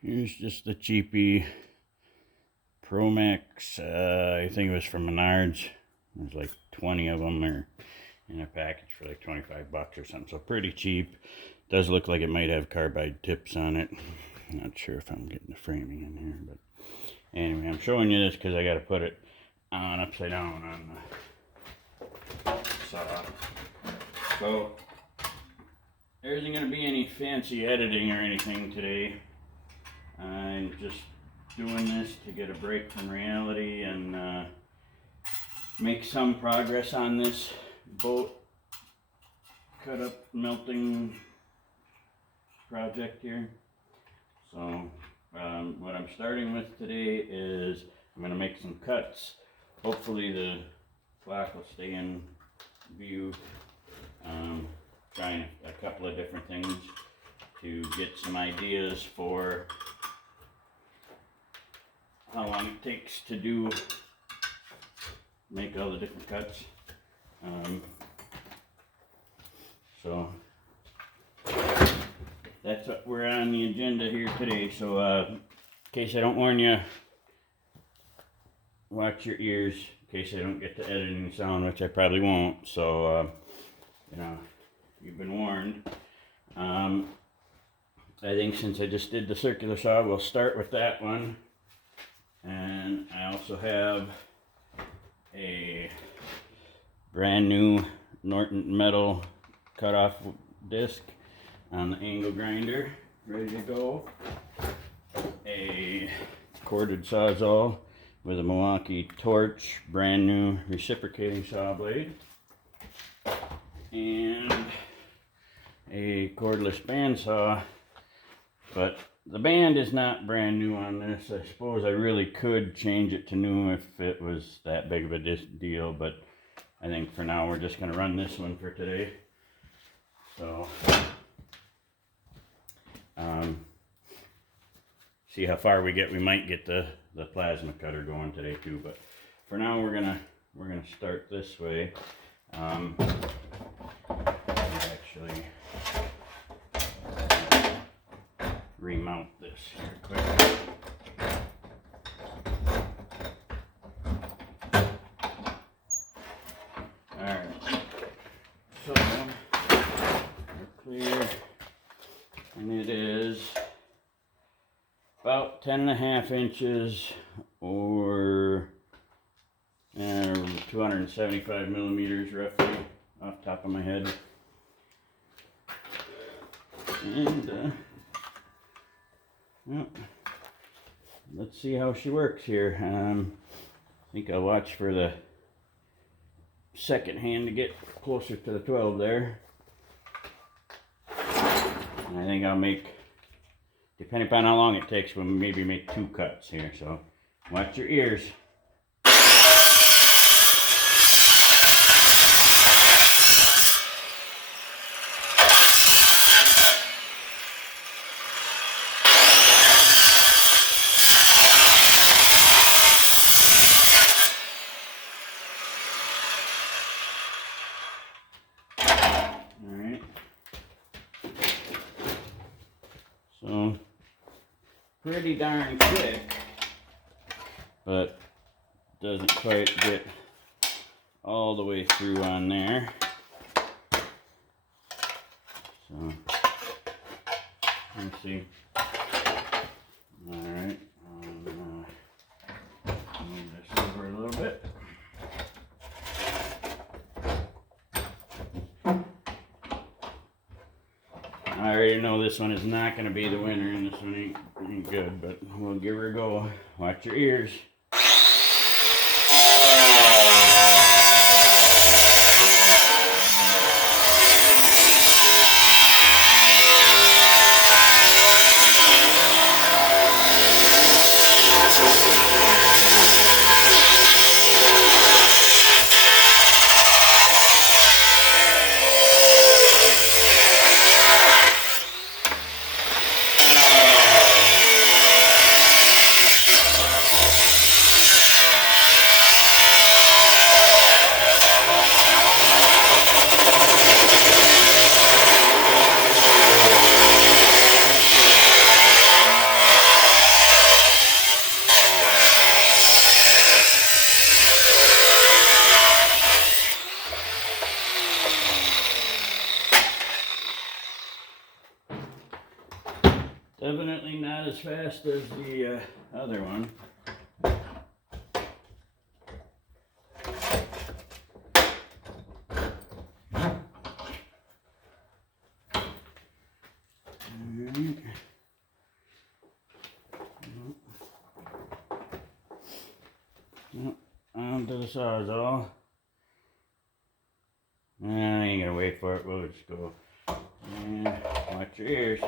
Here's just the cheapy Pro Max. I think it was from Menards. There's like 20 of them. They're in a package for like 25 bucks or something. So pretty cheap. Does look like it might have carbide tips on it. Not sure if I'm getting the framing in here, but anyway, I'm showing you this because I got to put it on upside down on the saw. So there isn't going to be any fancy editing or anything today. I'm just doing this to get a break from reality and make some progress on this boat cut up melting project here. So what I'm starting with today is I'm going to make some cuts. Hopefully the flock will stay in view. Trying a couple of different things to get some ideas for how long it takes to make all the different cuts. So that's what we're on the agenda here today. So in case I don't warn you, watch your ears in case I don't get to editing sound, which I probably won't. So you know, you've been warned. I think since I just did the circular saw, we'll start with that one. And I also have a brand new Norton metal cutoff disc on the angle grinder, ready to go. A corded sawzall with a Milwaukee Torch, brand new reciprocating saw blade. And a cordless bandsaw, but the band is not brand new on this. I suppose I really could change it to new if it was that big of a deal, but I think for now we're just going to run this one for today. So see how far we get. We might get the plasma cutter going today too, but for now we're gonna start this way. Actually remount this here quick. Alright, so we're clear, and it is about 10.5 inches or 275 millimeters roughly off the top of my head. And well, let's see how she works here. I think I'll watch for the second hand to get closer to the 12 there. And I think I'll make, depending upon how long it takes, we'll maybe make 2 cuts here. So watch your ears. So, pretty darn quick, but doesn't quite get all the way through on there. So, let's see. Alright, move this over a little bit. I already know this one is not going to be the winner, and this one ain't good, but we'll give her a go. Watch your ears. Definitely not as fast as the other one. Onto the Sawzall. I ain't gonna wait for it, we'll just go. And watch your ears.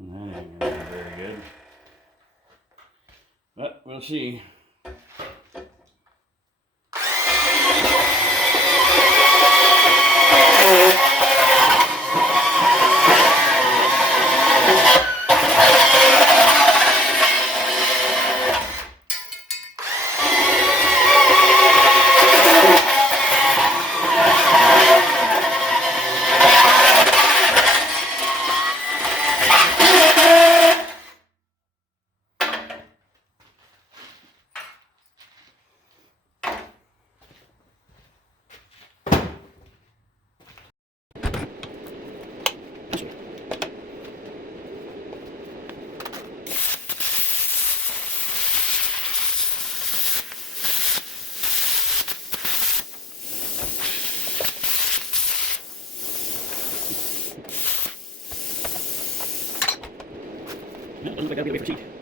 That ain't gonna be very good. But we'll see. Doesn't look like that'll be a way for seat.